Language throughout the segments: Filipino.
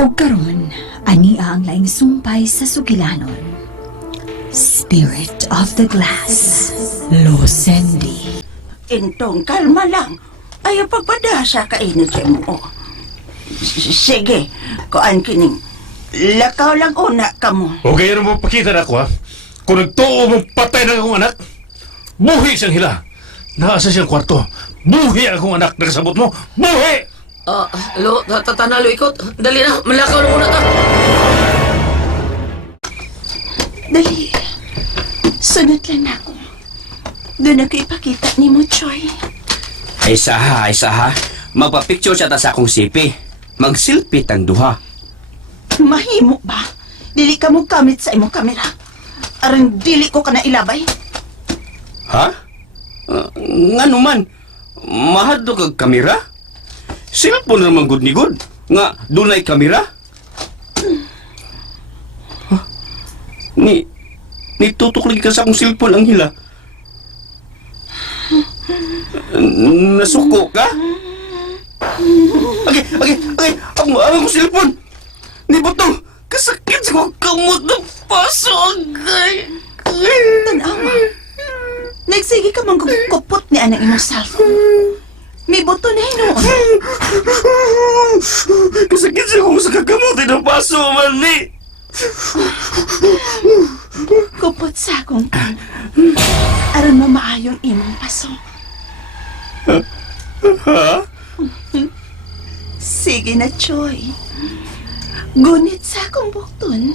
O karon, ania ang laing sumpay sa sugilanon. Spirit of the Glass, Losendi. Intong, kalma lang. Ayaw pagpadasa ka energy mo. Sige, kuan kining. Lakaw lang una ka mo. Okay, ano mo pakita na ako, ha? Kung nagtuo mong patay na akong anak, buhi siyang hila. Naasa siyang kwarto. Buhi ang akong anak. Nakasabot mo. Buhi! Lo, tatanalo ikot. Dali na, malakaw na muna ta. Dali. Sunod lang ako. Doon ako ipakita ni mo, Choy. Ay saha. Magpa-picture siya ta sa akong sipi. Mag-selfie tang duha. Mahimo ba? Dili ka mo kamit sa imong kamera. Aron dili ko ka na ilabay. Ha? Nga naman. Mahal do kag kamera? Cellphone naman good ni good. Nga, dunay kamera? Huh? Nitutuklig ka sa akong cellphone ang hila. Nasuko ka? Okay. Ang akong cellphone. Nibutong. Kasakit sa kong kamot ng paso. Tanawa. Nagsige ka manggugupot ni anang imong cellphone. May buto na hinuon. Kasakit sa kong sa kakamot ng paso, mali. Kupot sa akong kan. Aron mamaayong imong paso. Ha? Sige na, Choy. Gunit sa akong bukton.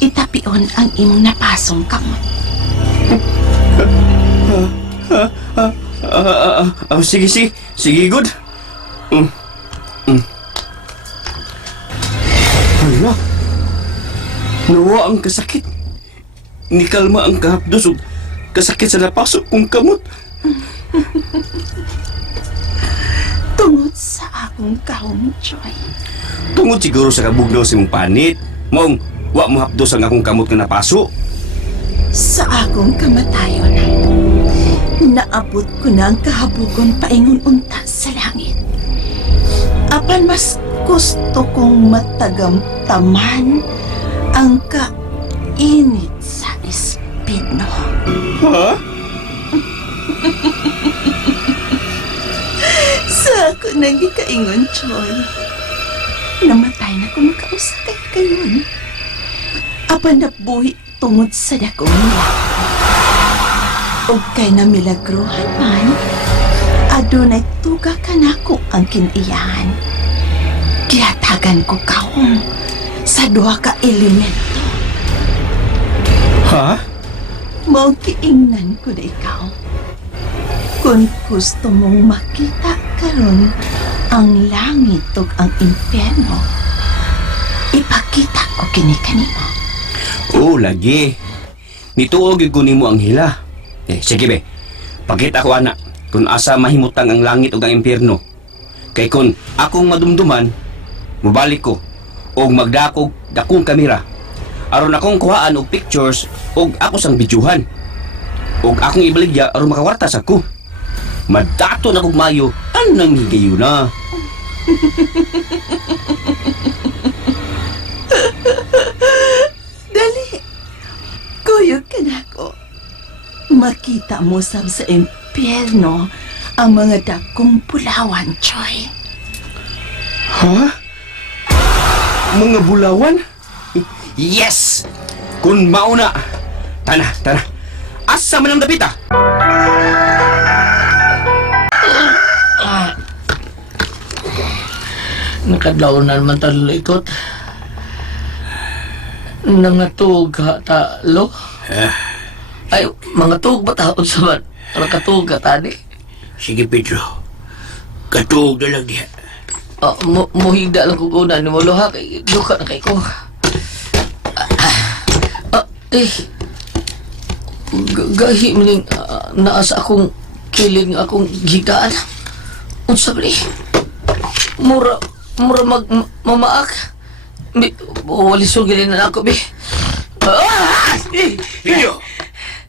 Itapion ang imong napasong kamot. Sige. Sige, good. Hala. Nawa ang kasakit. Nikalma ang kahapdos o kasakit sa napasok kong kamot. Tungod sa akong kahong, Choy. Tungod siguro sa kabugnaw sa mong panit. Maong, wa mo hapdos ang akong kamot nga napaso. Sa akong kamatayon, naabot ko na ang kahabugon paingon unta sa langit. Apan mas gusto kong matagamtaman ang kainit sa espino. Ha? Sa ako nang gikaingon, Choy. Namatay na kung makausa kayon. Apan nabuhi tungod sa dakong milagro. O kay na milagruhan man, adunay tuga ka na ko ang kiniyahan. Kiyatagan ko kaong sa duha ka elemento. Ha? Mao kiingnan ko na ikaw. Kung gusto mong makita karon ang langit ug ang impyerno, ipakita ko kini kanimo. Oo, lagi. Nituog yung kunin mo ang hila. Sige be. Pakita ko anak kung asa mahimutang ang langit o ang impyerno. Kay kung akong madumduman, mubalik ko o magdakog dakong kamera. Aron akong kuhaan og pictures o ako sang bidyuhan. O akong ibaligya aron makawartas ako. Madato na kog mayo, anang higayo na. Dali, kuyog ka na ko. Makita mo sa impyerno ang mga dakong pulawan, Choy. Ha? Mga bulawan? Yes! Kung mauna, tana. Asa man ang dapita? Nakadlaw na naman talo ikot. Nangatug ka talo. Ay, mga tug ba taon sa man? Nakatug ka tani. Sige, Pedro. Katuog na lang diha. Muhigda lang kung una ni mo luha kay luka na kay ko. Gahi maning naasa akong kiling akong higaan. Unsa ba ni? Mura mamaak. Wali sugilin na ako, bi. Pedro!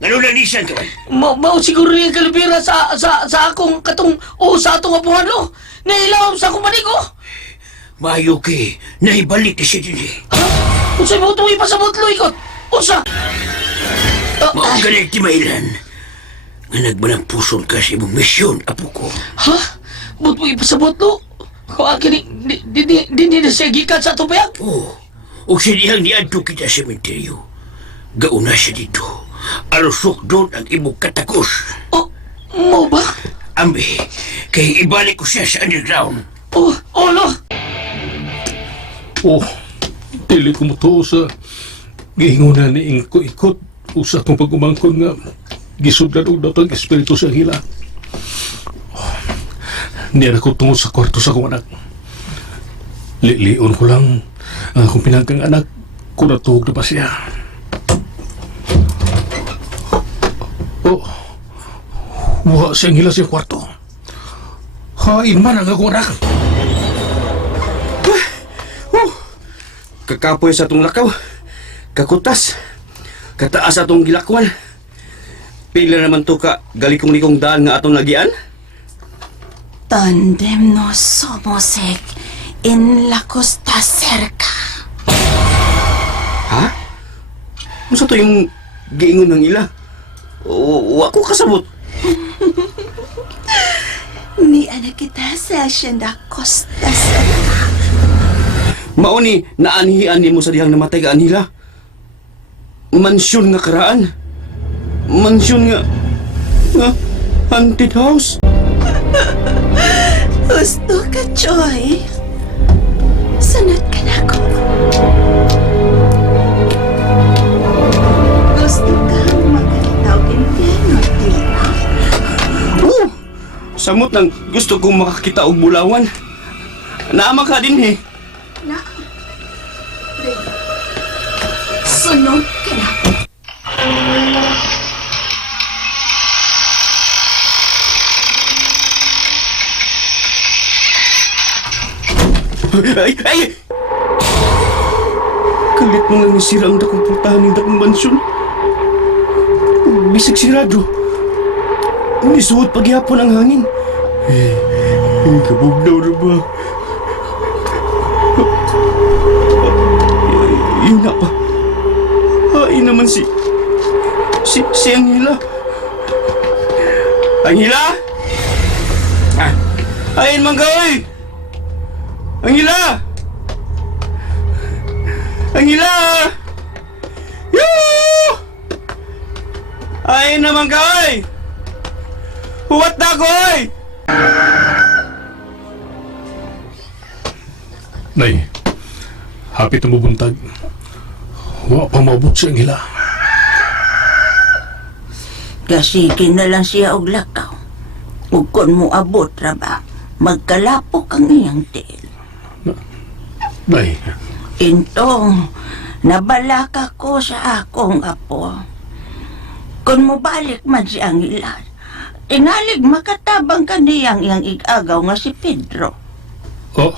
Ngano na nisan ka? Mao siguro yung kalibira sa akong katong sa atong apuhan lo. Nailaw sa akong manigo. Mayo kay naibalik ni siya din eh. Unsay mo itong ipasabot lo ikot? Unsa? Mao ganit ti mailan. Nga nagmanang puson ka sa imong misyon, apo ko. Ha? Ba't mo ipasabot lo? Kung akin di na siya gikan sa tubayag? Oo. O sinihang niadto kita sa sementeryo. Gauna siya dito. Alusok doon ang imong katakos. Oh, mo ba? Ambi, kay ibalik ko siya sa underground. Oh, lo. Oh, dili ko mo to sa gihingunan ni Ingko ikot usa kong pagumangkon nga gisudlan og datang espiritu sa hila. Oh, niya ko tungod sa kwarto sa akong anak. Lion ko lang ang akong pinanggang anak kung natuog na ba siya. Oh, wa siyang hila sa kwarto. Hain man ang akong anak. Kakapoy sa atong lakaw. Kakutas. Kataas atong gilakwal. Pila naman to ka galikong likong daan nga atong lagian? Tandem no somosek in la costa cerca. Ha? Musa to yung giingon ng ila? O ako kasabot. Ni anak kita sa Hacienda Costa Cerca. Mauni, naanhian ni mo sa dihang namatay ka anhila. Mansyon nga karaan. Mansyon nga haunted house. Gusto ka, Joy? Sunod ka na ko. Gusto ka makalitaw impyerno, di ba? Samot nang gusto kong makakita og bulawan. Naama ka din eh. Na. Sunod ka na. Ay! Kalit mo lang nisira ang dakong pultahan ng dakong mansyon. Bisag sirado. Nisuot paghihapon ang hangin. Kabugnaw na ba? Yun na pa. Hain naman si Anghila. Anghila? Hain man ka, oy! Anghila! Anghila! Yoo! Hain naman ka, oy! Huwat na ako, oy! Nay, hapit na bubuntag. Wa pa maabot sa Anghila. Kasikin na lang siya og lakaw. Ug kon mo abot ra ba, magkalapok ang iyang tiil. Nay, Intong, nabalaka ko sa akong apo. Kung mo balik man si Anghila, tinalig makatabang kaniyang iyang igagaw nga si Pedro. oh,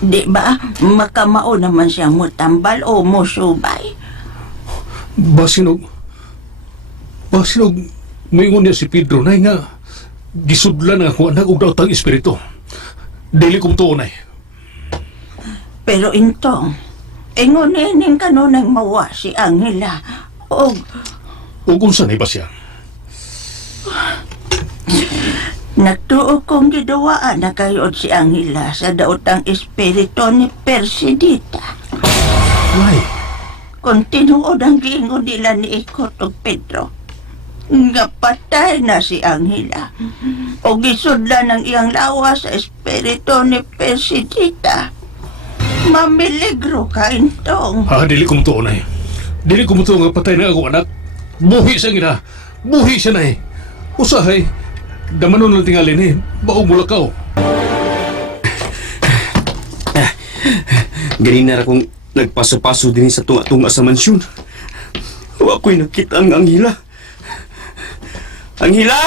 Di ba, makamao naman siya mo tambal o mo subay. basinog, moingon niya si Pedro, nay nga, gisudlan ang akong anak og datang espiritu. Dili kong tuon, nay. Pero intong, ingunin kanunang mawa si Anghila. O O kung saan ba siya? nagtuo kong gidawaan na kayo si Anghila sa daotang espiritu ni Persidita. Nay, Kung tinuod ang giingon nila ni Ikot o Pedro, nga patay na si Anghila. O gisudlan ng iyang lawa sa espiritu ni Persidita. Mamiligro ka, intong. dili kong tuon, nay. Dili kong tuon nga patay na akong anak. Buhi siya gina. Buhi siya, nay. Usahay, damanon lang tingalin eh. Baong mulakaw. Ganina ra kong nagpaso-paso din sa tunga-tunga sa mansyon. Wa ko'y nakita ang Anghila. Anghila?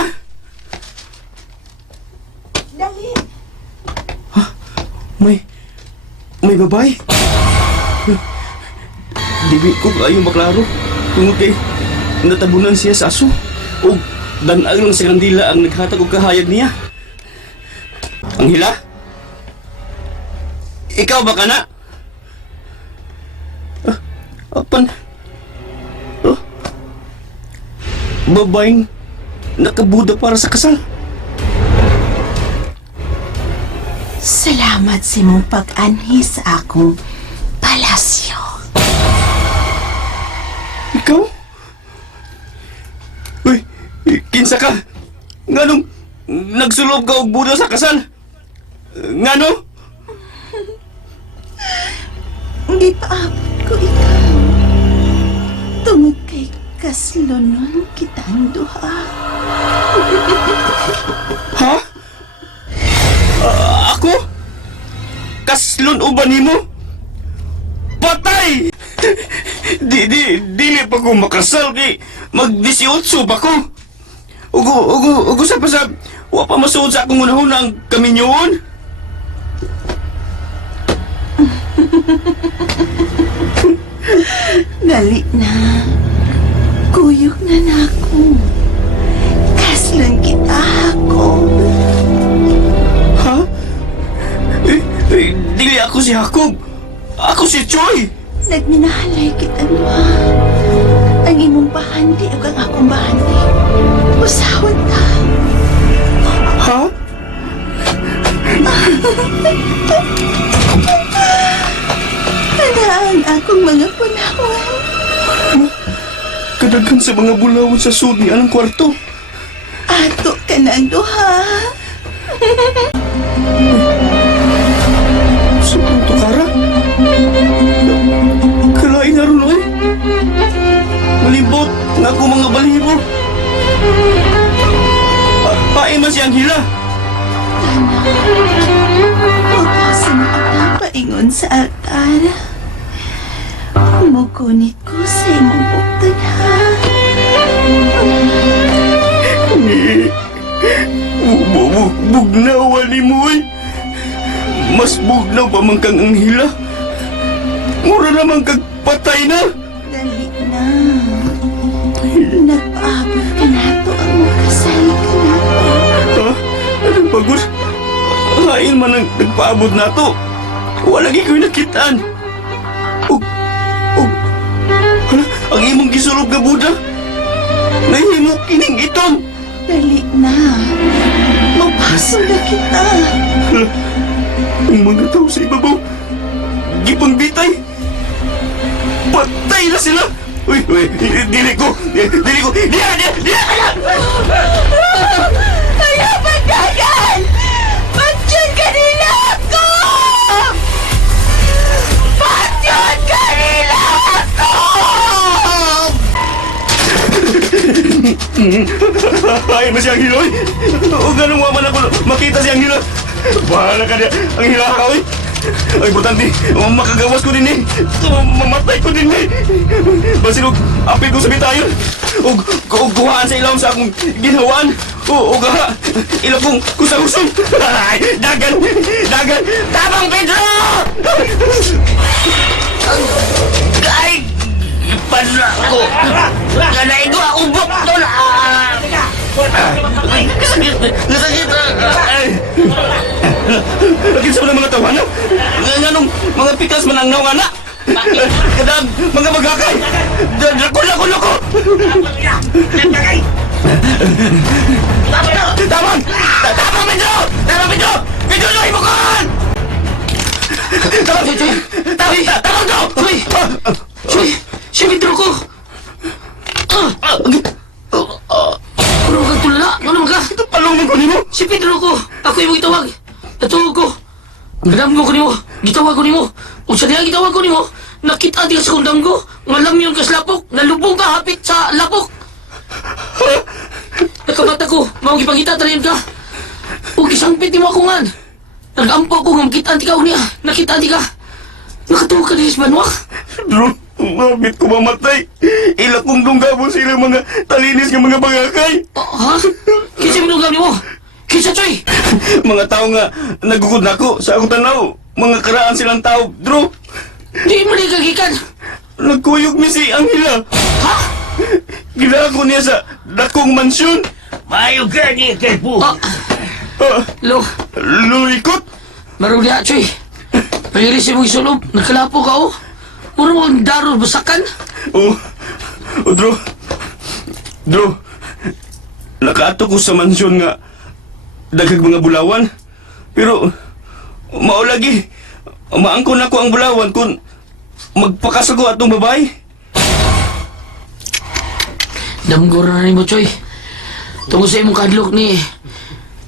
Dali. May babae? Di ko kayo maklaro. Tungod kay natabunan siya sa aso. O danag lang sa kandila ang naghatag og kahayag niya. Anghila? Ikaw ba ka na? Apan? Babaeng nakabuda para sa kasal? Salamat sa imong pag-anhi sa akong palasyo. Ikaw? Uy, kinsa ka? Nganong nagsulob ka og buda sa kasal? Ngano? Hindi paabot ko ikaw. Tungod kay kaslunon kitang duha. Ha? Ako? Kaslon uban nimo? Patay! Dili pa ko makasal kay mag-18 pa ko. Ugo sa pasab, wa pa masuod sa akong unahunang kaminyoon. Dali na. Kuyog na nako. Kaslon kita ako. Ha? Dili ako si Jacob. Ako si Choy. Nagminahalay kita duha. Ang imong bahandi ug ang akong bahandi. Usawon ta. Ha? Tandaan akong mga punawan. Kadaghan sa mga bulawon sa sud ni anong kwarto. Ato ka ng duha. Sa punto kara? Kalain na ron, oy. Malibot nga ako mga balibo. Pae man siyang hila. Huwagasan kita paingon sa altar. Mukunit ko sa imong buktan, ha? Bugnawa ni mo, oy. Mas bugnaw pa man kang ang hila. Mura naman kag patay na. Dali na. Nagpaabot ka na to ang makasal ka na to. Ha? Anong pagod? Hain man ang nagpaabot na to. Wala lagi ko'y nakitaan. Hala, ang imong gisulog nga Buddha. Nahimok kining itom. Dali na. Mapaso na kita. Hala, ang mga tao sa ibabaw. Gipang bitay. Patay na sila. Uy, dili ko. Diya! Ayaw magdagan! Patyon ka nila ako! Patyon ka nila ako! Ay, masiyang hiloy. O ganun waman ako makita siyang hilo. Bahala ka niya. Ang hila ka, oy. Ay, importante, makagawas ko din eh. Mamatay ko din eh. Basin apil ko sa bitayon. O kuhaan sa ilaw sa akong ginawaan. O gaha, ilaw kong kusang-usong. Ay, dagan! Tabang, Pedro! Ay, ipadla ko. Kanay ko akong bukto na. Ay, nasakit. Ay. Lagi sa mga tawanan. Nganong mga pikas manangnaw nga na. Kadang mga magakay. Drakula ko. Tabang, Pedro! Pedro, ibukan! Tabang ko! Si Pedro ko! Kurang kang tulala! Ano ka? Palungan ko nimo. Si Pedro ko! Ako yung gitawag! Natuog ko! Nadam ko nimo! Gitawag ko nimo! Kung sa diya gitawag ko nimo, nakita di ka sa kundang ko! Ngalam yun ka sa lapok! Nalubong ka hapit sa lapok! Nakabata ko! Maong ipangita talayan ka! Huwag isangpit ni mo ako nga! Nag-ampo ko nga makita di ka niya! Nakita di ka! Nakatuwa ka din sa banwa! Bro, mabit ko mamatay. Ila kong dunggabo sila mga talinis ng mga bagakay. Ha? Kinsa minugam ni mo? Kinsa, Choy? Mga tao nga nagugod na ako sa akong tanaw. Mga karaan silang tao, Bro. Di mo di kagikan! Nagkuyog mi si Angela. Ha? Ginago niya sa dakong mansyon. Mayo ka ni Kalpo. Ah, Ah, lo, lulikot. maruli Choy. Pagilis mong isulob, nakalapo ka oh. Mura mo ang darol basakan. Oh, Drew. Drew, nakaato ko sa mansyon nga daghang mga bulawan. Pero, mao lagi, maangkon ako ang bulawan kung magpakasago atong babae. Damgor na rin mo, Choy. Tungo sa imong kadlok ni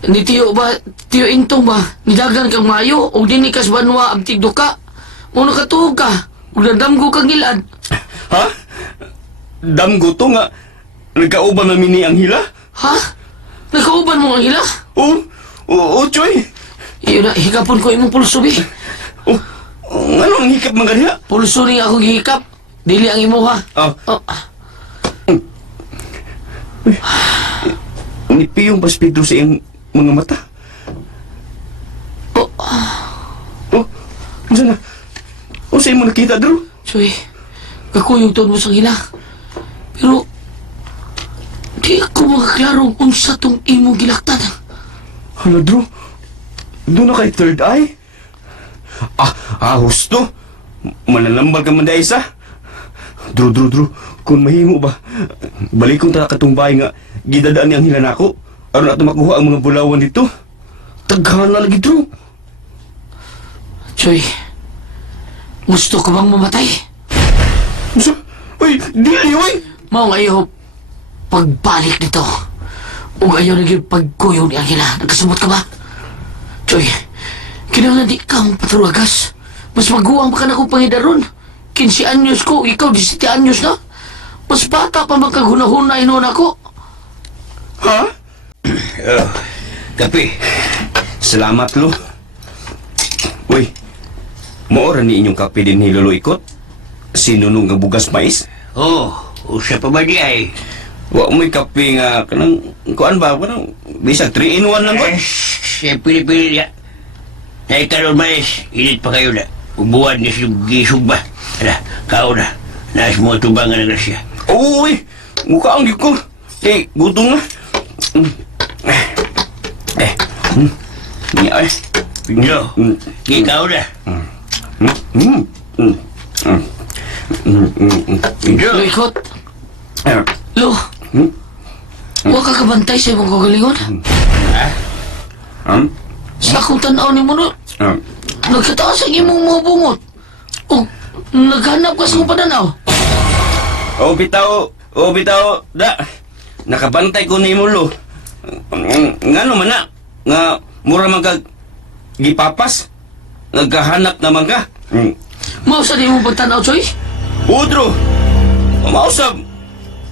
Tiyo ba, Tiyo Intong ba, nidagan kang mayo, o dinikas banwa ang tigduka. Muna katuog ka, o nadamgo kang ilad. Ha? Damgo to nga, nagkauban na mini ang hila? Ha? Nakauban mo ang hila? Oo, Choy. Iyon na, hikapon ko imong pulso, bi. Ano ang hikap mga niya? Pulso rin akong hikap. Dili ang imo, ha? Oh. Nipiyong ba si Pedro sa iyong mga mata? Oh, Ano na? O sa iyong nakita, Drew? Choy, kakuyog taon mo sang hila. Pero, di ako makaklarong unsa tong imong gilaktan. Hala, Drew? Doon na kay third eye? Husto. Mananambal ka man dahil isa. Drew. Kung mahimo ba, balik kong katong nga gidadaan ni ang hilan ako. Aron ato makuha ang mga bulawan dito. Taghan na lagi, Drew. Choy, gusto ko bang mamatay? Uy, dili, uy! Mao nga iyo pagbalik nito. O ayaw naging pagkuyog ni Angela. Nagkasumot ka ba? Choy, kinahanglan di kang patulagas. Mas maguwang pa ka na kong pangidaron. 15 anyos ko, ikaw 17 anyos na. Mas bata pa magkaguna-huna inon ako. Ha? Kape. Salamat, Lo. Uy, maora ni inyong kape din ni Lolo Ikot? Sinunong nga bugas mais? Usa pa ba di ay? Wa mo'y kape nga, kanang, kuan ba, kanang, bisag 3-in-1 lang ko. Siya pili-pili niya. Naikaroon mais, init pa kayo na. Ubuan niya siyang gisog ba? Ala, kao na. Naas mo tubangan na siya. Uy, mukha ang ko. Gutom na. Niya, Pinyo, ikaw na. Pinyo. Lo, ikot. Lo, huwag ka kabantay sa imong kagalingon. Sa akong tanaw ni mo no, nagkataas ang imong mga bungot. O, naghanap ka sa kong pananaw. bitaw, da. Nakabantay ko ni mo, Lo. Ngano man na, nga mura man kag gipapas. Nagkahanap naman ka. Mausa di mo pagtanaw, Choy? Udro, mausap.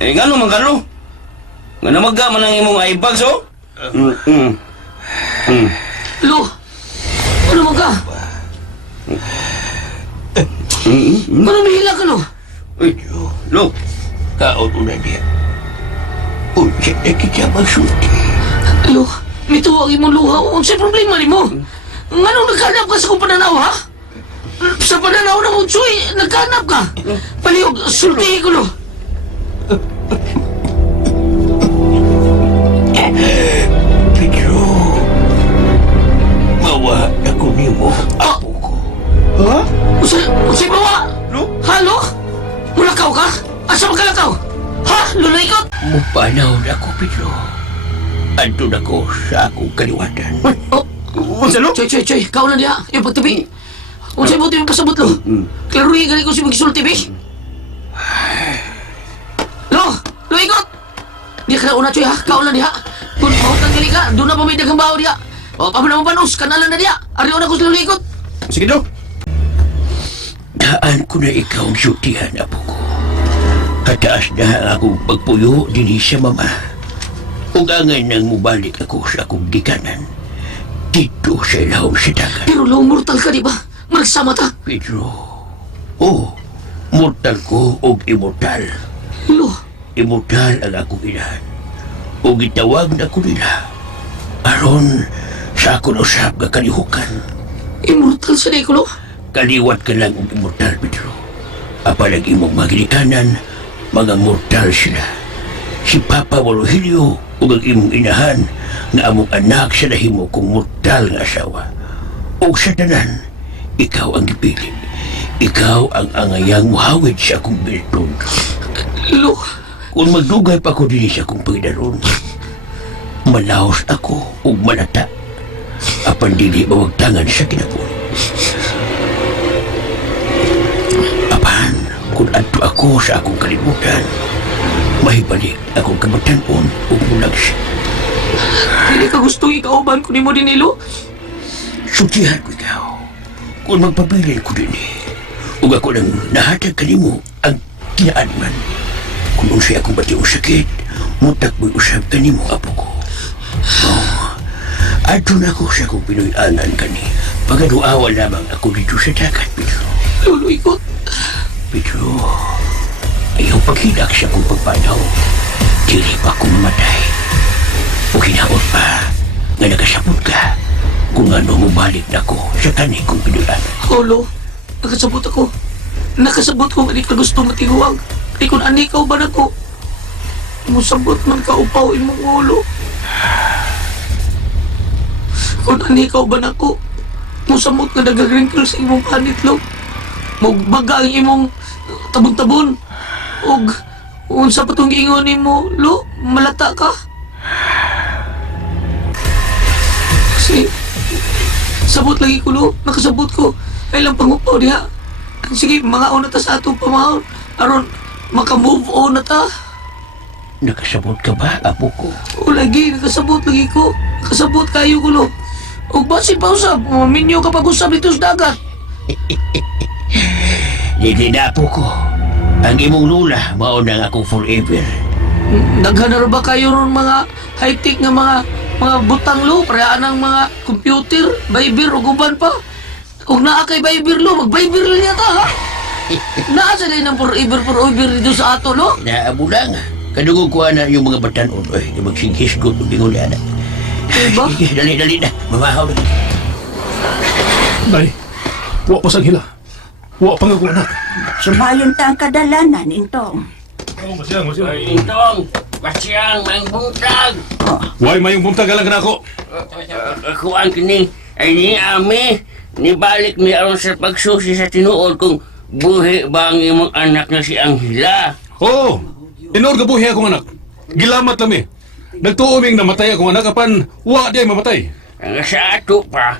Ngano man ka, Lo? Nga namaga man ang imong eyebags, oh? Lo, ano mo ka? Ano nahila ka, Lo? Uy, Lo. Kaon na niya. Unsa na kita magsulti. Lo, mituwag imong luha. Unsay problema ni mo? Ngano naghanap ka sa kong pananaw, ha? Sa pananaw na mo, Choy, naghanap ka. Palihog, sulti ko, Lo. Pedro, mawa ako ni mo, apo ko. Ha? Unsay bawa? Lo? Halo? Mulakaw ka? Asa magkalakaw? Ha? Lulaykot? Mupanaw na ako, Pedro. Andun ako sa akong kaliwatan. Oh, Unsa, Lo? Choy, kao na diha. Yung pagtabi. Unsay mo tayo pasabot, Lo? Klaruhin ka rin ko si Magisulti, be. Lo, ikot! Di ka na una, Choy, ha? Kao na diha. Kung mahutang gali ka, doon na pa may daghang baho diha. O, pamanang mapanos, kanalan na diha. Ari una ko sa lulikot. Sige, Lo. Daan ko na ikaw ang sutihan, apo ko. Kataas na ang akong pagpuyo din sa mama. Ugangan nang mubalik ako sa akong gikanan. Dito sa ilawom sa dagat. Pero Lo, mortal ka, di ba? Magsama ta. Pedro, mortal ko o immortal. Lo, Immortal ang akong inahan. O gitawag na ko nila. Aron sa akong usap nga kalihukan. immortal sa di ko, Lo. Kaliwat ka lang ang immortal, Pedro. Apalag imong magilikanan, mga mortal sila. Si Papa Virgilio ug ang imong inahan nga among anak sa nahimo kong mortal nga asawa. O sa tanan, Ikaw ang gipili. Ikaw ang angayang muhawid sa akong biltod. Lo, Kung magdugay pa ko din sa akong pagdaron, malahos ako ug malata. Apan dili mawagtangan sa kinapon. Apan, kung adto ako sa akong kalibutan, mahibalik akong kamatanon ug mulag. hindi ka gustong ikauban ko ni mo din, Lo. Sutihan ko ikaw. Kung magpabilin ko din ug ako nang nahatag kanimo ang kinaadman. Kung unsay akong bationg sakit, mutak mo'y usab kanimo, apo ko. Oh, adto na ako sa akong pinuy-anan kani. Pagaduawa lamang ako dito sa dagat, Pedro. Lolo, ikot. Pedro, ayaw paghidak sa akong pagpanaw. Dili pa ako mamatay. O hinaot pa nga nagasapot ka kung ano mo balik na ko sa kani kong pinuy-anan. Lo, nakasabot ako. Nakasabot ko nga di ka gusto matiguang. Di kung ani ka ba na ko. Musabot man ka upaw imong ulo. Kung ani ka ba na ko. Musamot nga nagagrinkle sa imong panit, Lo. Magbaga ang imong tabon-tabon. Og unsa pa tong giingon nimo, Lo? Malata ka. Kasi sabot lagi ko, Lo. Nakasabot ko. Ay lang pangupaw diha. Sige, mga una ta sa atong pamahon. Aron, maka-move on na ta. Nakasabot ka ba, apo ko? O lagi, nakasabot lagi ko. Nakasabot kayo ko, Lo. O basi pa usap, minyo kapag usap dito sa dagat. Dili na, apo ko. Ang imong lula, mauna nga ako forever. Naghanar ba kayo ron mga high-tech nga mga butang, Lo? Parehaan ng mga computer, Viber o guban pa. Kung naa kay Viber, Lo, mag-Viber lang yata, ha? Naa sa ng forever dito sa ato, Lo? Naabo lang. Kadugog ko na yung mga batanon. Ay, yung magsigis ko ng bingon na. Diba? Sige, dali na. Mamahaw na. Nay, wa pa sang hila. Wa pa nga kong anak. Sumayon ta ang kadalanan, Intong. Oh, masyang. Intong, pasyang, mang buntag. Why mayong bumtag lang na ako? Ako ang kini, ay ni Ami, nibalik mi aron sa pagsusi sa tinuod kung buhi ba ang imong anak na si Anghela. Oo, inor gabuhi akong anak. Gilamat lami. Nagtuuming namatay akong anak apan wa di ay mamatay. Ang sa ato pa,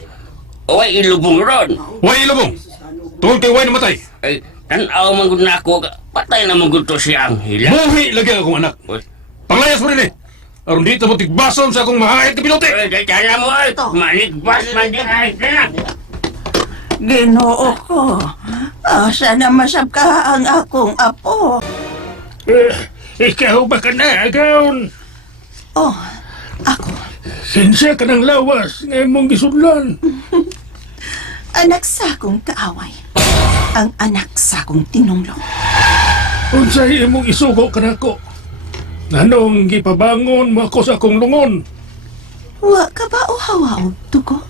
away ilubong ron. Why ilubong? Tungkol kay why namatay. Ay, tanaw man gud nako, patay na man gud to si Anghela. Buhi lagi akong anak. Uy, Panglayas mo rin eh. Aron dito mo tigbason sa akong mahayat na pilote. dala mo ay, manigbas man din ay na. Ginoo ko. Sana masab ka ang akong apo. Ikaw ba ka na, agaon? Oh, ako. Sinsya ka ng lawas ngayon mong gisudlan. Anak sa akong kaaway. Ang anak sa akong tinulong. Unsay imong isugo ka na ko. Nanong gipabangon mo ako sa akong lungon. Wa ka ba o hawa og tugo?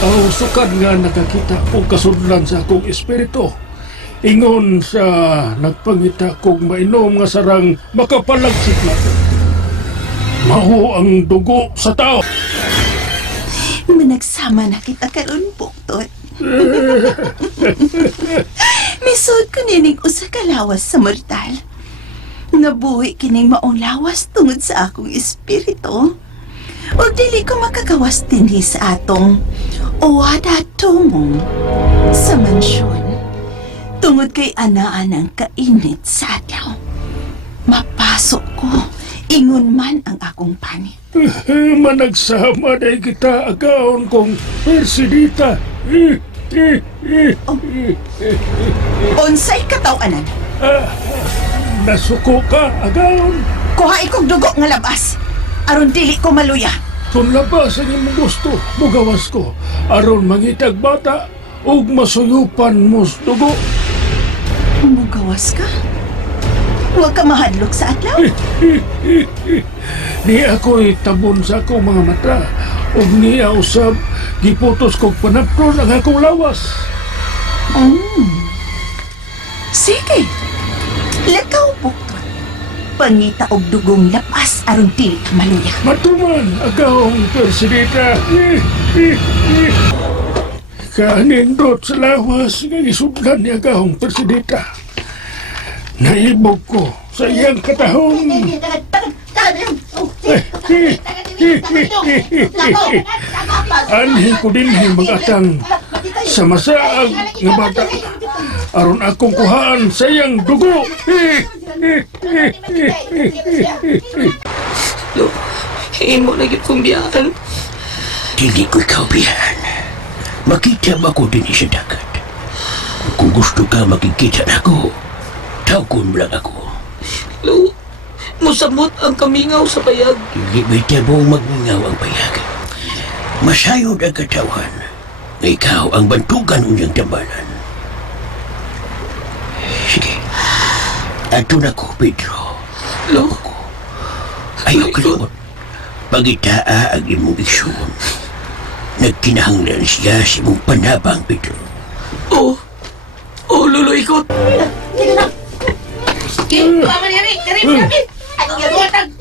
Ang sukad nga nakakita o kasudlan sa akong espiritu. Ingon sa nagpangita kong mainom nga sarang makapalagsik na. Maho ang dugo sa tao. Managsama na kita karon buktot. Misod ko nining usa ka lawas sa mortal. Nabuhi kining maong lawas tungod sa akong espiritu. O dili ko makagawas dinhi sa atong uwada tumong sa mansyon. Tungod kay anaan ang kainit sa adlaw. Mapasok ko, ingon man ang akong panit. Managsama na kita agaon kong persidita. Unsay katawanan? Nasuko ka agaon. Kuha ikog dugo nga labas. Aron dili ko maluya. Kung labas ang imong gusto, mugawas ko. Aron mangitag bata, ug masuyupan mo sa dugo. Mugawas ka? Huwag ka mahadlok sa atlaw. Ni ako'y tabon sa akong mga mata. Ug niya usab, giputos kong panapron ang akong lawas. Sige. Lakaw buktot. Pangita og dugong lapas aron dili ka maluya. Kanindot sa lawas nga isudlan niya kahong presidenta. Naibog ko sa iyang katahong. Anhin ko din magatang sa masaag nga bata. Aron akong kuhaan sa iyang dugo. Lo, hingin mo na yun kong biyakan. Dili ko ikaw biyan. Makita mo ako din sa dagat. Kung gusto ka makikita na ako, tawgon mo lang ako. Lo, musamot ang kamingaw sa payag. Dili may tabo magngaw ang payag. Masayod ang katawan. Na ikaw ang bantugan unyang tambalan. Sige. Ato na ko, Pedro. Lo, Ayaw kalungot. Pagitaa ang imong igsoon. Nagkinahanglan siya sa imong panabang, Pedro. oh, Lolo, ikot.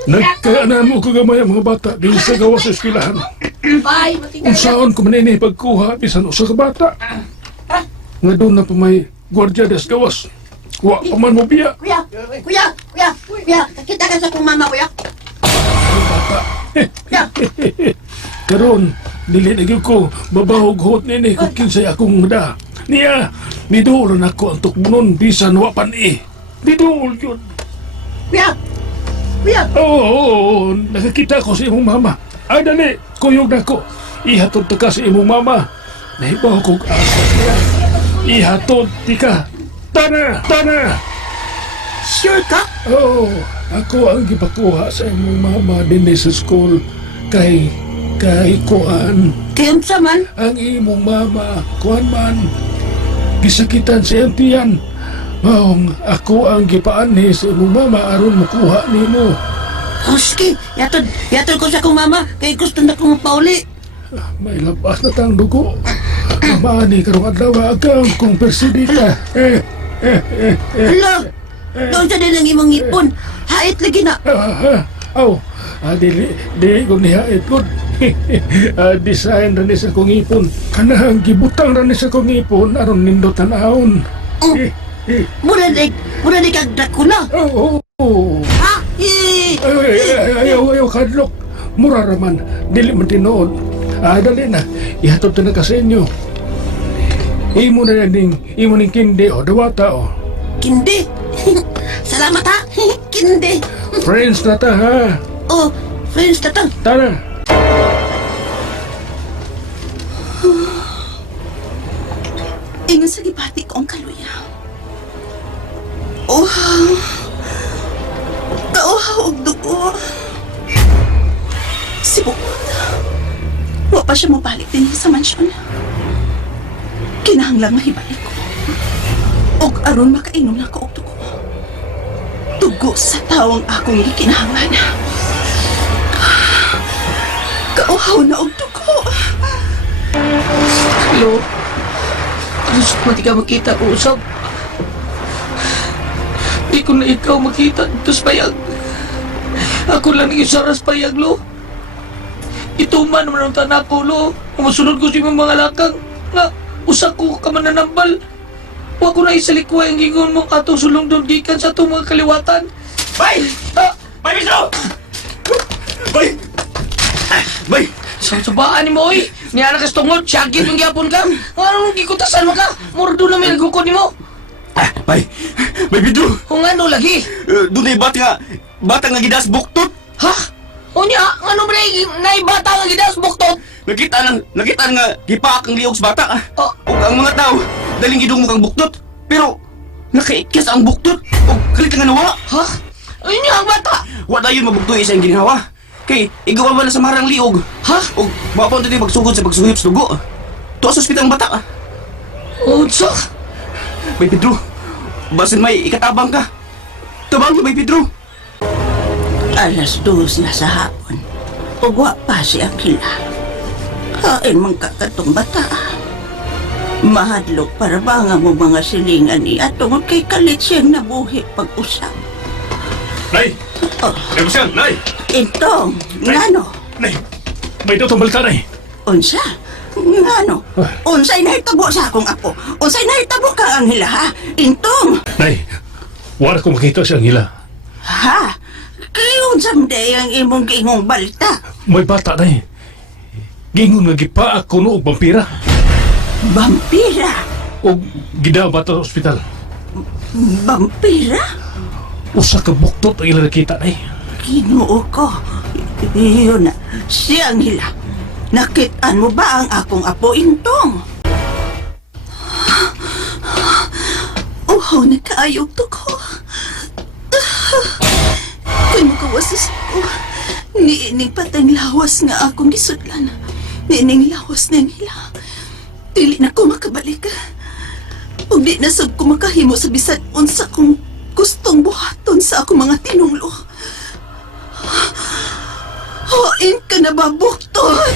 Nagkaanan mo kagamay ang mga bata din sa gawas sa eskwelahan. Unsaon ko manini pagkuha bisan usa ka bata. Nga doon na pa may gwardiya des gawas. Wa pa man mo biya. Kuya, kita ka sa kong mama, kuya. Karon dili na gyud ko babahog hot nini kung kinsay akong da. Niya, niduol na ako ang tukbunon bisan wa pan Niduol yun. Kuya, Oo, nakakita ko sa imong mama. Ay, dali, kuyog na ko. Ihatod ta ka sa imong mama. Nahibaw kong asa niya. Ihatod ti ka. Tana! sure ka? Oo, ako ang gipakuha sa imong mama din sa school. Kay kuan. Kayong saman? Ang imong mama, kuan man. Gisakitan sa iyang tiyan. Maong ako ang gipaanhi sa imong mama aron makuha nimo. Oh, sige, yatod ko sa kong mama. Kaya gusto na kong pauli. May labas na tang dugo. Mamani karong adlaw agaw kong persidita. Hala, doon siya din ang imong ipon. Hait lagi na. Dili ko nihait ko. Design ra ni sa kong ipon. Kanang gibutang ra ni sa kong ipon aron nindot tanahon. Mura di kag Dracula. Oo. Ha? Ayaw kadlok. Mura raman. Dili man tinuod. Dali na. Ihatod na ka sa inyo. Imo na ning kindi o dawata o. Kindi. Salamat ha. Kindi. Friends na ta ha. Oh, friends tatang. Tara. Ingon sa gibati ko ang kaluya. Oh, kauhaw og dugo. Si Bukod. Wa pa siya mabalik din sa mansyon. Kinahanglang mahibalik ko. Og aron makainom na ko og dugo. Dugo sa tawang akong gikinahanglan. Kauhaw na og dugo. Lo, gusto mo di ka makita usap. Di ko na ikaw makita dito sa payag. Ako lang yung saras payag, Lo. Ituman naman ang tanak ko, Lo. Masunod ko sa mga lakang nga usak ko ka mananambal. Huwag ko na isalikwa ang gingon mo atong sulong doon gikan sa itong mga kaliwatan. Bay! Bay, Pedro! Bay! Bay! Sa baan ni mo, oy! Niya na kas tungod, siyagit yung gyapon ka. Anong gikutasan mo ka? Murdo na may nagkukod ni mo. Bay! Bay, Pedro! Kung ano lagi? Doon ay bata nga gidas buktot! Ha? O niya, ano ba naibata nga gidas buktot? Nakita nga gipaak ang liog sa bata. Oh. O ang mga tao, daling gidong mo kang buktot. Pero, nakaikis ang buktot. O kalit nga nawala. Ha? Ayun niya ang bata. Wala yun mabuktoy sa iyong ginawa. Kay, igawa ba na sa marang liog. Ha? O mapon tayo magsugod sa pagsuhip sa dugo. Tuwa sa ospital ang bata. Unsa? Bay Pedro, basin may ikatabang ka. Tabang ka, Bay Pedro. Alas 2 na sa hapon. Ugwa pa si Akila. Hain man kakatong bata. Mahadlok para ba nga mo mga silingan niya tungod kay kalit siyang nabuhi pag-usap. Nay! Oh, Nay, Basyang! Nay! intong, ngano? Nay! May daw itong balita, Nay! Unsa? Ngano? Unsay nahitabo sa akong apo? Unsay nahitabo ka, Anghela, ha? Intong! Nay, wala ko makita sa Angela. Ha? Kayon someday ang imong gingong balita. May bata, Nay. Gingon nga gipaak ko no og vampira. Vampira? O gidabat sa ospital. Vampira? Usa ka buktot ang ila nakita, Nay. Ginoo ko. Iyon na. Si Anghela. Nakitaan mo ba ang akong apo, Intong? Uhaw na kaayog to ko. Kung kawasis ko, niining patang lawas nga akong gisudlan. Niining lawas na nila. Dili na ko makabalik. Ug di na sab ko makahimo sa bisan unsa kong gustong buhaton sa akong mga tinunglo. Hain ka na ba, buktot?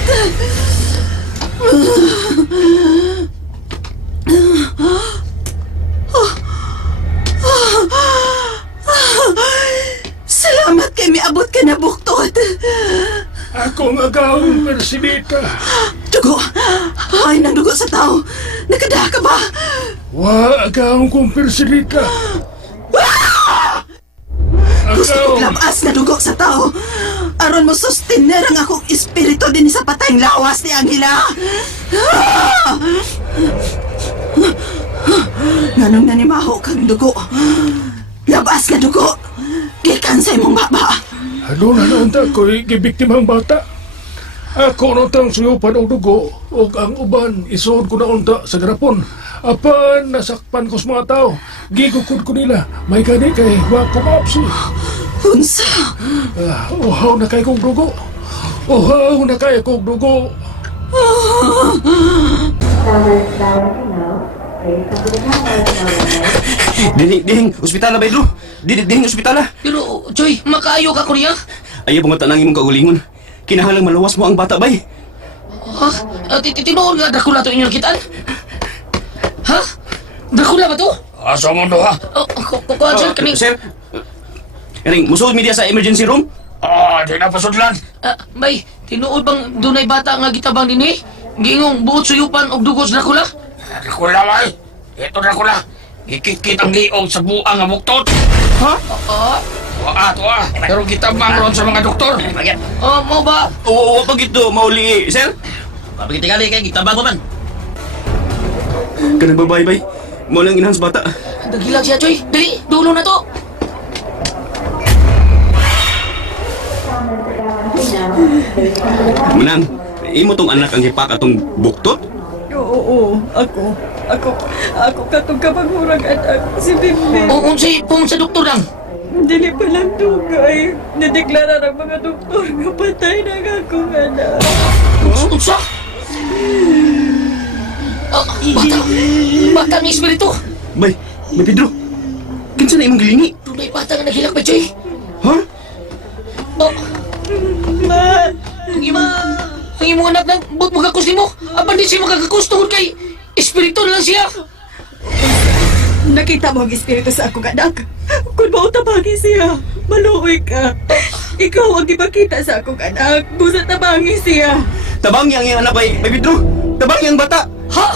Salamat kay miabot ka na, buktot. Akong agawang persidita. Dugo! Ay, nang dugo sa tao. Nakadaha ka ba? Wa agawang kong persidita. Gusto Agaw! kong labas na dugo sa tao. Aron mo sustiner ang akong espiritu din sa patayng lawas ni Anghela. Nganong nanimaho kang dugo. Labas na dugo. Gikan sa imong baba. Ano na naunta ko'y gibiktimang bata? Ako notang suyupan og dugo o ang uban isuod ko na unta sa garapon. Apan nasakpan ko sa mga tao. Gigukod ko nila. May gani kay wa ko maapsi. Unsa? Uhaw na kay kong dugo. Uhaw na kay kong dugo. Ding, ospital na ba, Pedro? Ding, ospital na. Pero, Choy, makaayo ka ko niya? Ayaw mga tanangin mong kaulingon. Kinahalang malawas mo ang bata, bay. Ha? Tinuod nga Dracula to inyong kitaan? Ha? Dracula ba to? Asa mo do, ha? Kukuhan sir, kani... Sir, Ring, musuod media sa emergency room? Di na pasudlan. Bay, tinuod bang dunay bata nga gitabang din eh? Giingong buot suyupan og dugos Dracula? Dracula, bay. Ito, Dracula. Ikikit ang liog sa buang nga buktot. Ha? Tuwa. Pero kita ron sa mga doktor. Mo ba? Oo, pag ito, mauli, sir. Papagitingali kay gitabang ko man. Kanang babae, bay. Mo lang inahans bata. Dagilag siya, Choy. Dali, dulo na to. Manang, imo tong anak ang hipak atong buktot? Oo, ako katong kapagurag anak, si Bimbing. O, unsay pong sa doktor lang. Dili pa lang dugay. Nadeklara ng mga doktor nga patay na nga akong anak. Unsa? Bata ng espiritu. Bay, Pedro. Kinsa na imong gilingi? Dunay bata nga naghilang pa, Choy. Ha? Ma, Ang imong anak nang buot magkakos nimo. Apan di siya magkakos tungod kay espiritu na lang siya. nakita mo ang espiritu sa akong anak. Kung mautabangin siya, maluoy ka. Ikaw ang ipakita sa akong anak. Busa tabangin siya. Tabangi ang iyang anak, bay Pedro. Tabangi ang bata. Ha?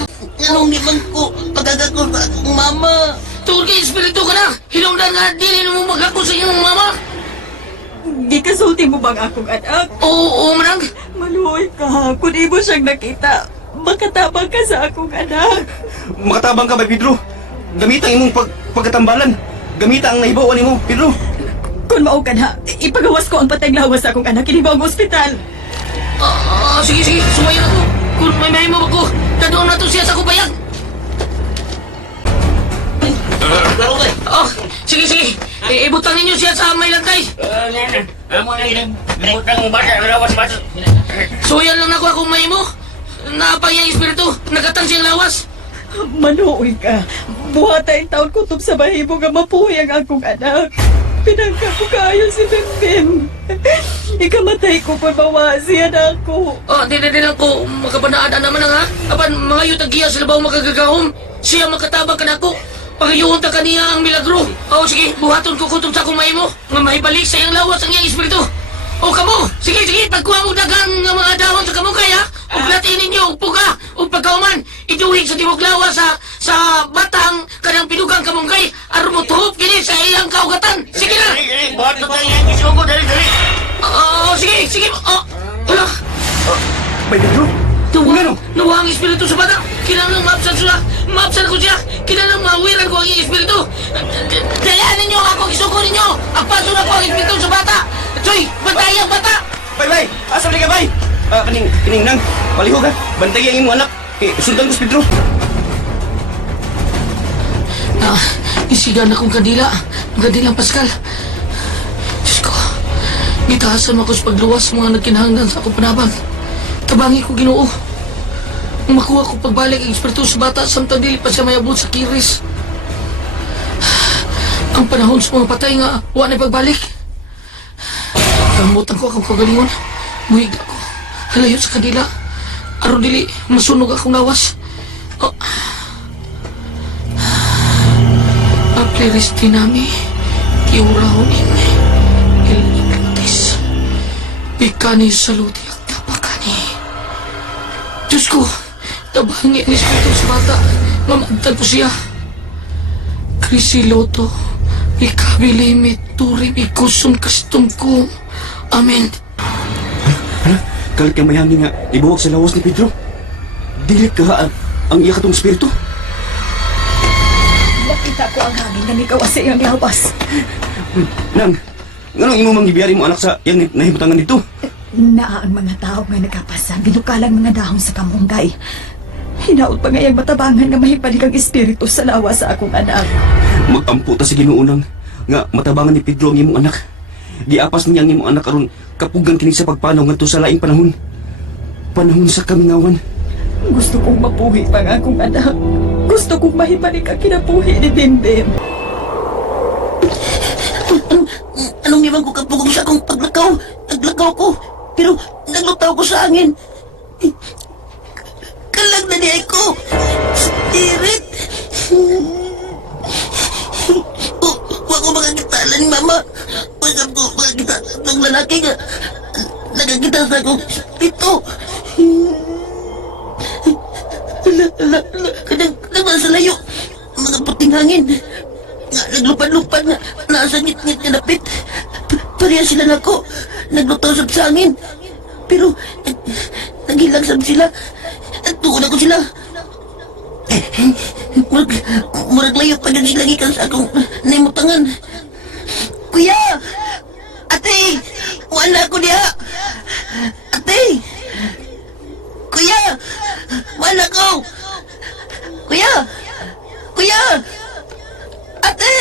Anong di man ko pagkakakos sa akong mama? Tungod kay espiritu ka na. Hinungdan nga dili mo magkakos sa iyong mama. Di kasulti mo bang akong anak? Oo, manang. Maluoy ka. Kung di mo siyang nakita, makatabang ka sa akong anak. Makatabang ka, bay Pedro. Gamita ang imong pagkatambalan. Gamita ang naibawan nimo, Pedro. Kung mao ka na, ipagawas ko ang patay lawas sa akong anak. Kinibaw ang ospital. Sige. Sumayon ako. Kung may mahimo ako, dadoon na to siya sa kubayag. Sige. Ibutang ninyo siya sa may lantay. Suyan lang ako kung mahimo. Naapang yung espiritu. Nagatang siyang lawas. Manuoy ka. Buhatay taon kutob sa bahimo nga mapuhi ang akong anak. Pinangka ko kayo si Bimbim. Ikamatay ko kung mawasi na ako. Di lang ko makabanaan naman ha. Apan mga yutagiya sila ba makagagahom? Siya makatabang ka na ako. Pagayuhon ta kaniya ang milagro. Sige, buhaton ko kutob sa akong mahimo. Nga mahibalik sa iyang lawas ang iyang espiritu. Kamo, sige, pagkuha mo dagang nga mga dahon sa kamo kaya. ug latin ninyo og puga ug pagkauman iduhig sa tibuok lawas sa batang kanang pidugang kamunggay aron mo tuhop kini sa ilang kaugatan. Sige na. Buhat na tayo yung isugo, dali. Sige. Wala. Bay Pedro, Nawa ang espiritu sa bata. Kailangan maapsan ko siya. Kailangan mawiran ko ang espiritu. Dayaan ninyo ako, isuko ninyo. Agpaso na ko ang espiritu sa bata. Choy, bantay ang bata. bay, asa ka bay? Kining nang, palihog ha, bantay ang imo anak. Sundan ko si Pedro. Isigan akong kandila. Kandilang Pascal. Diyos ko, gitahasan mo ako sa pagluwas sa mga nagkinahanglan sa akong panabang. Tabangi ko Ginoo. Makuha ko pagbalik ang espiritu sa bata samtang dili pa siya mayabot sa kiris. Ang panahon sa mga patay nga wala na pagbalik. Kamutan ko akong kagalingon. Muhig ako. Halayo sa kanila. Aron dili masunog akong lawas. Apleristinami Iurahonin Iligtis Pikani saluti at tapakani. Diyos ko, tabangi ang espiritu sa bata. Mamagtan po siya. Krisiloto Ikabilimit Turim Ikusum Kastumkum. Amen. Kalit kang mayangin nga, ibuwag sa lawas ni Pedro. Dilit ka ang iya katong espiritu. Nakita ko ang hangin na nikawas sa iyang lawas. Nang, nganong imo manggibiyari mo anak sa yang nahimutangan dito? Naa ang mga tao nga nagkapasan, binukalang mga dahon sa kamunggay. Hinaot pa ngayang matabangan nga mahipalik ang espiritu sa lawas sa akong anak. Magampo ta sa ginuunang nga matabangan ni Pedro ang imong anak. Giapas niya ang imong anak aron kapugan kini sa pagpanaw ngadto sa laing panahon. Panahon sa kamingawan. Gusto kong mapuhi pa nga akong anak. Gusto kong mahibalik ang kinapuhi ni Bimbim. Anong iwan ko kapugong sa akong paglakaw? Naglakaw ko, pero naglutaw ko sa hangin. Kalag na di ko. Spirit. Huwag ko makakitala ni Mama. Huwag ko makakita ng lalaki nga. Nakakita sa akong spirito. Kadang nasa layo. Mga puting hangin. Naglupad-lupad nga. Nasa ngit-ngit nga napit. Pareha sila na ako. Naglutaw sa hangin. Pero nagilagsam sila. Tuon ako sila. Murag layo pa din sila gikan sa akong naimutangan. Kuya! Ate! Wala ko diha! Ate! Kuya! Wala ko! Kuya! Kuya! Ate!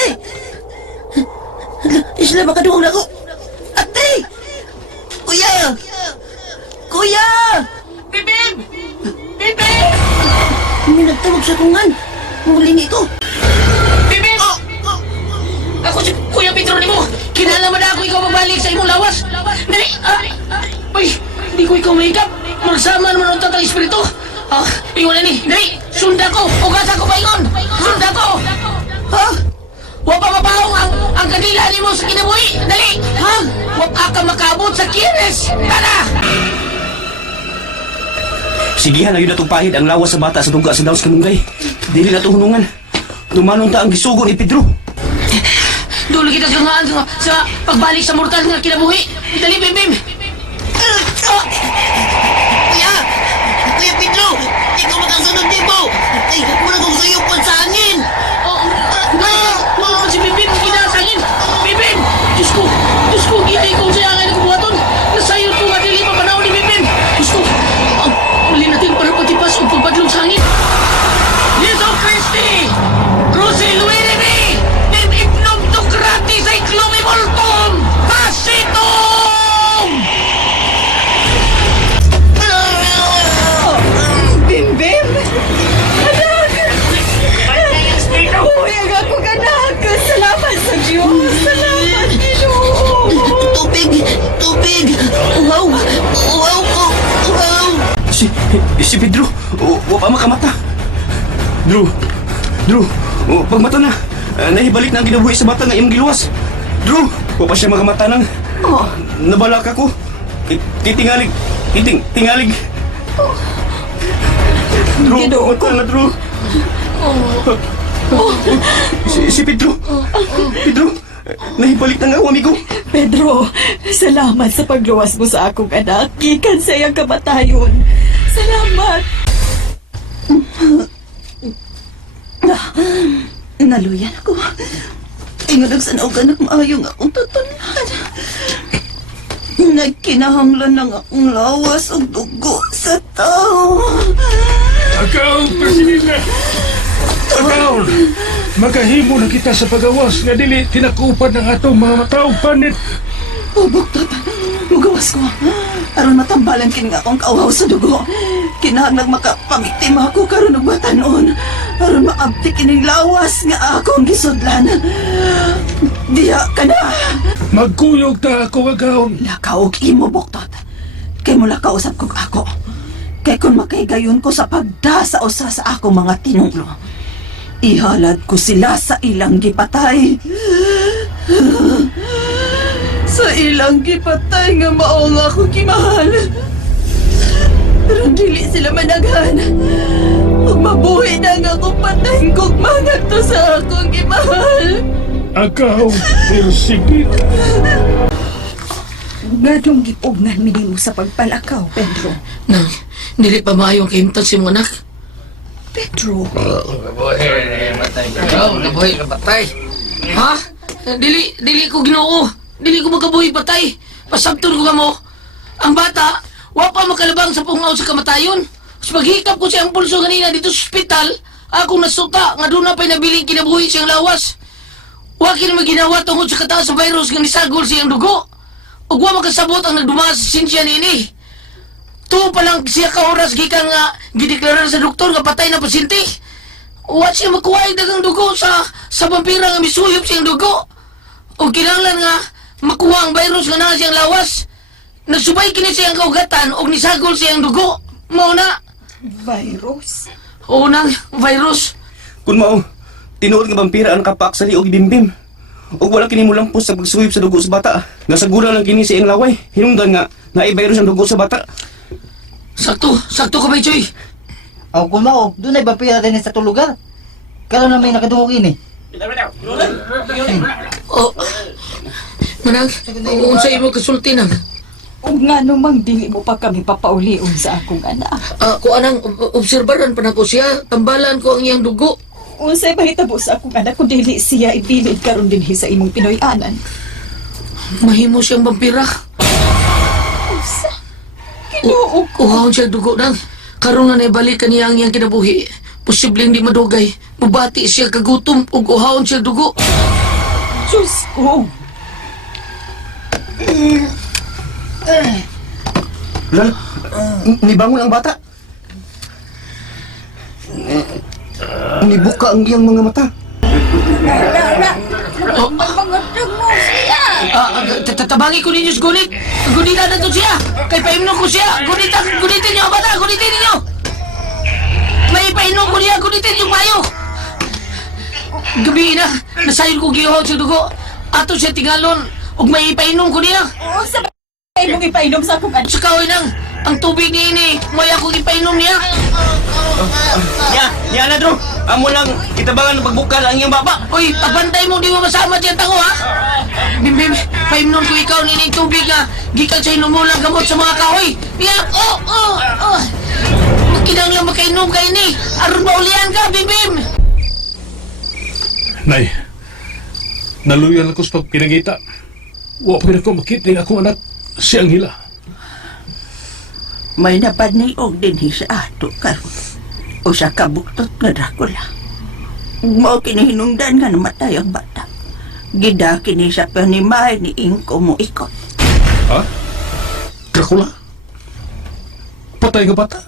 Isla makaduhong na ko! Ate! Kuya! Kuya! Bibim! Bibim! May nagtawag sa tungan. Muling ito. Bibim! Ako si Kuya Pedro ni mo. Kinala man ako ikaw mabalik sa imong lawas. Dali! Uy! Hindi ko ikaw mahigap. Magsama naman ang tatang espiritu. Iwan na ni. Dali! Sunda ko! Ugasa ko pa ingon! Sunda ko! Ha? Huwag pa mabaong ang kanila ni mo sa kinabuhi! Dali! Ha? Huwag ka makaabot sa kiris! Tara! Sigihan na yun natong pahid ang lawas sa bata sa tungga sa daos kamunggay. Dili na tuhunungan. Tumanong ta ang gisugo ni Pedro. Dulo kita sa pagbalik sa mortal nga kinabuhi! Dali, Bim Bim! Kuya! Kuya Pedro! Ikaw magkasunod dito! Ay, wala kong sayupan sa hangin! Si Bim Bim! Kinasangin! Bim Bim! Diyos ko! Ihay ko siya ang nagbuhaton! Nasayot ko nga dili pa panahon ni Bim Bim! Diyos ko! Muli natin para patipas o pagpadlong sa hangin! Yeso Christi! Cruci Luiribi! Nim Ignom Tukrati sa Iklumi Voltum! Pasitum! Bimbim! Anak! Uy, ang akong anak! Salamat sa Diyos! Salamat, Ginoo! Tubig! Tubig! Uhaw! Uhaw ko! Uhaw! Si Pedro, wa pa makamata. Drew, pagmata na. Nahibalik na ang ginabuhi sa bata nga imong giluwas. Drew, wa pa siya makamata nang. Nabalak ako. Tingalig. Ginoo ko na, Drew. Si Pedro. Pedro, nahibalik na nga ako, amigo. Pedro, salamat sa pagluwas mo sa akong anak. Gikan sa iyang kamatayon. Salamat. Naluyan ako. Ingon ang sanogan ng maayo nga akong tutunan. Nagkinahanglan ng akong lawas o dugo sa tao. Agaw, Presidente! Agaw! Magahimo na kita sa pagawas nga dili tinakupan ng atong mga mataong panit. O, buktot. Mugawas ko. Aron matambalan kin nga akong kauhaw sa dugo. Kinahanglang makapamiktima ako karon og batanon. Aron maabti kining lawas nga akong gisudlan. Diha ka na. Magkuyog ta ako, Agaw. Lakaw og imo, buktot. Kay mo lakausap kog ako. Kay kung makaigayon ko sa pagdasa usa sa akong mga tinunglo, ihalad ko sila sa ilang gipatay. Sa ilang gipatay nga mao nga ako kimahal. Pero dili sila managhan. Ug mabuhi na nga akong patayin kog mangat to sa akong gimahal. Agaw, Persigit. Ngadong gipugnan minimo sa pagpalakaw, Pedro. Nang, dili pa maayong kahimtang si mong anak. Pedro, Nabuhay na batay. Ha? Dili ko Ginoo. Dili ko magkabuhi patay. Pasabton ko ka mo. Ang bata, wa pa makalabang sa pungaw sa kamatayon. Sa paghikap ko siyang pulso ganina dito sa ospital, akong nasuta nga doon na pa'y nabiling kinabuhi siyang lawas. Wa kini maginawa tungod sa kataas sa virus nga nisagol siyang dugo. Ug wa makasabot ang nagdumas sa sinsya nini. Tuo pa lang siya ka oras gikan nga gideklarar sa doktor nga patay na pasyente. Wa siya makuha dagang dugo sa vampira nga misuyop siyang dugo. O kinahanglan nga makuha ang virus nga naa siyang lawas. Nagsubay kini siyang kaugatan o nisagol siyang dugo. Mao na. virus. Oo nang virus. Kung mao, tinuod nga vampira ang kapak sa liog bimbim. Ug wala kini mo lampos sa pagsuyop sa dugo sa bata. Nasagura lang kini sa iyang laway. Hinungdan nga naay virus ang dugo sa bata. Sakto ka ba, Choy? Aw kung mao, doon ay bapira din sa tulugan. Karon na may nakadungog ini. Oh, manang, unsa imo kasulti nang? Ug nga namang dili mo pa kami papaulion sa akong anak. Kung anang obserbaran pa na ko siya, tambalan ko ang iyang dugo. Unsay mahitabo sa akong anak kung dili siya ibilid karon dinhi sa imong Pinoy-anan. Mahimo siyang vampira. Ginoo ko. Uhawon siya dugo nang. Karon nga naibalik ka niya ang iyang kinabuhi. Posibleng di madugay. Mabati siya kagutom ug uhawon siya dugo. Diyos ko. Lal, nibangon ang bata. Nibuka ang iyang mga mata. Tatabangi ko ninyo sa gunit. Gunitan na to siya. Kay painom ko siya. Gunitin niyo ang bata. Gunitin ninyo. May painom ko niya. Gunitin niyo payo. Gabi na. Nasayon ko gihawag sa dugo. Ato siya tingalon. Ug may ipainom ko niya. O sa ay mong ipainom sa akong anak. Sa kawin ang tubig ni ini. May ako ipainom niya. Nya na, Drew. Amo lang itabangan ng pagbukal ang iyang baba. Uy, pagbantay mo di mo masama dyan tango ha. Bim, painom ko ikaw ni tubig nga. Gikan sa inumulang gamot sa mga kahoy. Biyak, Magkinang lang makainom ka ini. Aron maulian ka, Bim. Nay, naluyan ako sa pinangita. Wa pa ko makita ng akong anak, siyang hila. May napaniog din sa ato karon. O sa kabuktot nga Dracula. Mao kinihinungdan nga namatay ang bata. Gida kini sa panimay ni Inko mo ikot. Ha? Dracula? Patay nga bata?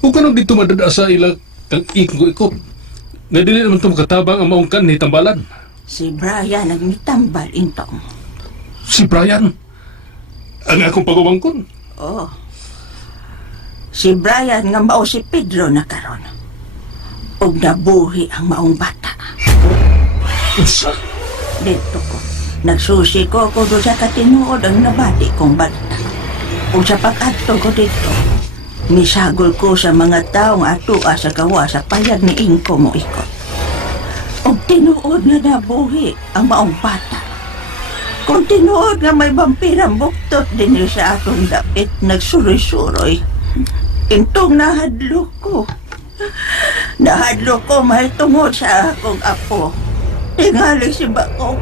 O kanong dito madada sa ilang kang ikot? Na dili naman ito makatabang ang maungkan ni tambalan. Si Brian ang mitambal intong. Si Brian? Ang akong pagawangkon? Oh. Si Brian nga mao si Pedro na karon. Og nabuhi ang maong bata. Usa? Dito ko. Nagsusi ko doon sa katinuod ang nabati kong balita. O sa pag-adto ko dito, Misagol ko sa mga taong atua sa gawa sa payag ni Inko mo ikot. O tinuod na nabuhi ang maong bata. Kung tinuod nga may vampirang buktot din sa atong dapit nagsuroy-suroy, intong nahadlo ko. Nahadlo ko may tungod sa akong apo. Tingali si Bakok.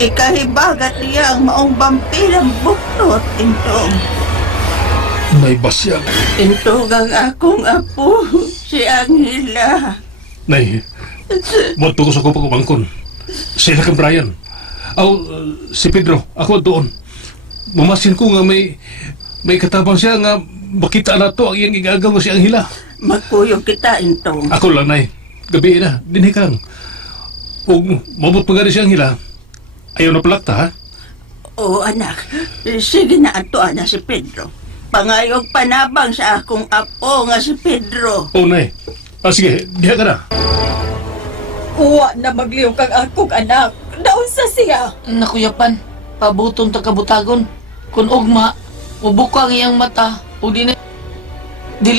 Ikahibagat niya ang maong vampirang buktot, intong. Nay Basyang. Intong ang akong apo, si Angela. Nay, moto ko sa akong pagumangkon. Sila kang Brian. Aw, si Pedro, ako doon. Mamasin ko nga may katabang siya nga makita na to ang iyang igagaw si Angela. Magkuyog kita, intong. Ako lang, Nay. Gabi na, dinhi ka lang. Kung mabot pa si Angela, ayaw na palakta, ha? Oo, anak. Sige na ato na si Pedro. Pangayog panabang sa akong apo nga si Pedro. Oh, Nay. Sige, diha ka na. Uwa na magliyong kang akong anak. Naunsa siya. Nakuyapan, pabuton ta kabutagon. Kung ugma, ubuka ang iyang mata, o dili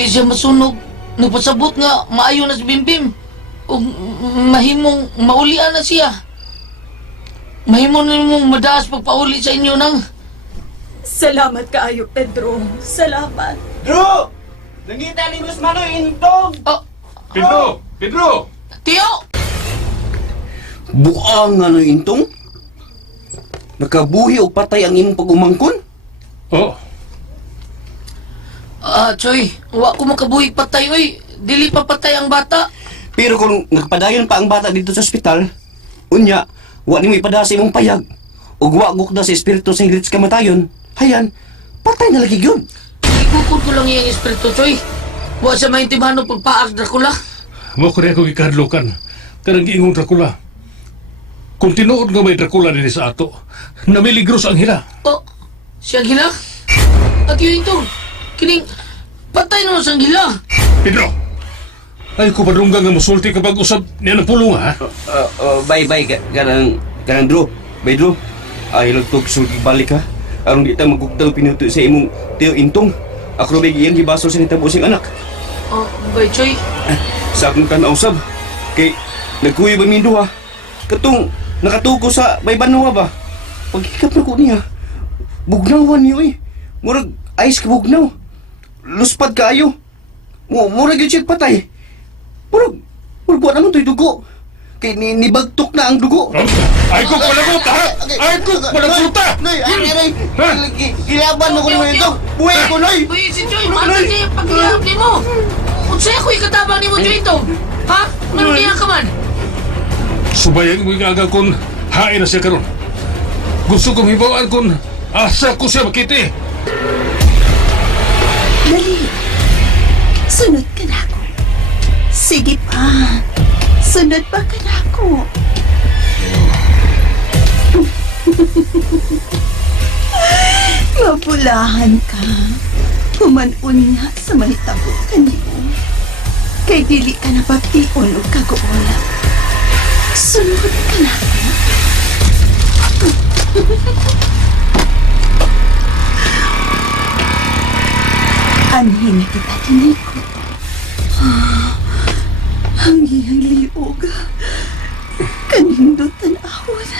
siya masunog. Nagpasabot nga, maayo na si Bimbim. O mahimong maulian na siya. Mahimong na mong madaas pagpauli sa inyo nang. Salamat kaayo, Pedro. Salamat. Drew! Nangita ni Guzman intong! Oh, Pedro! Pedro! Tiyo! Buang ano intong? Nakabuhi o patay ang imong pagumangkon? Oh, Choy, wa ko makabuhi patay, oy. Dili pa patay ang bata. Pero kung nagpadayon pa ang bata dito sa ospital, unya, wa ni mo ipada sa imong payag. O wa gukda sa espiritu sa hilit sa kamatayon, hayan, patay na lagi yun. Ikukod ko lang iyang espiritu, Choy. Wa sa maintimano pagpaag Dracula. mo ko rin ako ikadlokan. Kanang giingong Dracula. Kung tinuod nga may Dracula din sa ato, namiligro sa Angela. Oh, si Angela? At yun ito, kining patay naman sa Angela. Pedro! Ay ko padunggan nga musulti kapag usab niya ng pulong, ha? Bye-bye, kanang Drew. Bye, Drew. Ay, lagtog sulgi balik, ha? Aron di ta magkuktaw pinuto sa imong tiyo intong. Ako rin iyang gibaso sa nitabo sing anak. Oh, bay, Choy. Sa akong tanaw-sab. Kay, nagkuyo ba mindo, ha? Katong, nakatuko sa may banwa ba? Pagkikap na ko niya. Bugnawan niyo, eh. Murag, ayos ka bugnaw. Luspad kaayo. Murag yung siya patay. Murag buwan naman to'y dugo. Kay nibagtok na ang dugo. Ay ko palagot, ha? Ay ko palagot, ha? Noy, ay, gilaban ako naman ito. Buhay ko, Noy. Uy, si Choy, mahal siya pag-iap ni mo. Kung sa'yo ko ikatabang ni mo, Choy, ito. Ha? Ano niya ka man? Subayan mo yung aga kung hain na siya karon. Gusto kong hibawaan kung asa ko siya makiti. Dali. Sunod ka na ako. Sige pa. Sunod pa ka na ako. Mapulahan ka. Humanon nga sa mahitabo kanino. Kay dili ka na pagtion o kaguola. Sunod ka na ako. Anhin na kita tinikot. Ang iyang liog. Kanindutan ahon.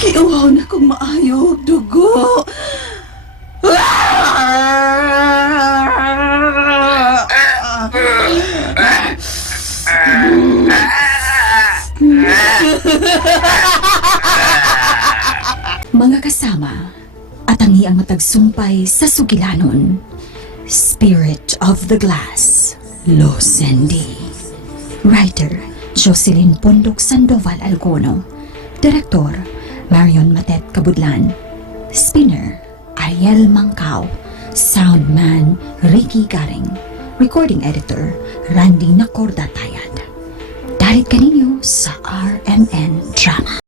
Kiuhaw na kong maayo og dugo. Mga kasama, at ang iyang matagsumpay sa sugilanon, Spirit of the Glass, Losendi. Writer, Jocelyn Pondok Sandoval Alcono. Director, Marion Matet Cabudlan. Spinner, Ariel Mangkao. Soundman, Ricky Garing. Recording Editor, Randy Nacorda Tayad. Dalit kaninyo sa RMN Drama.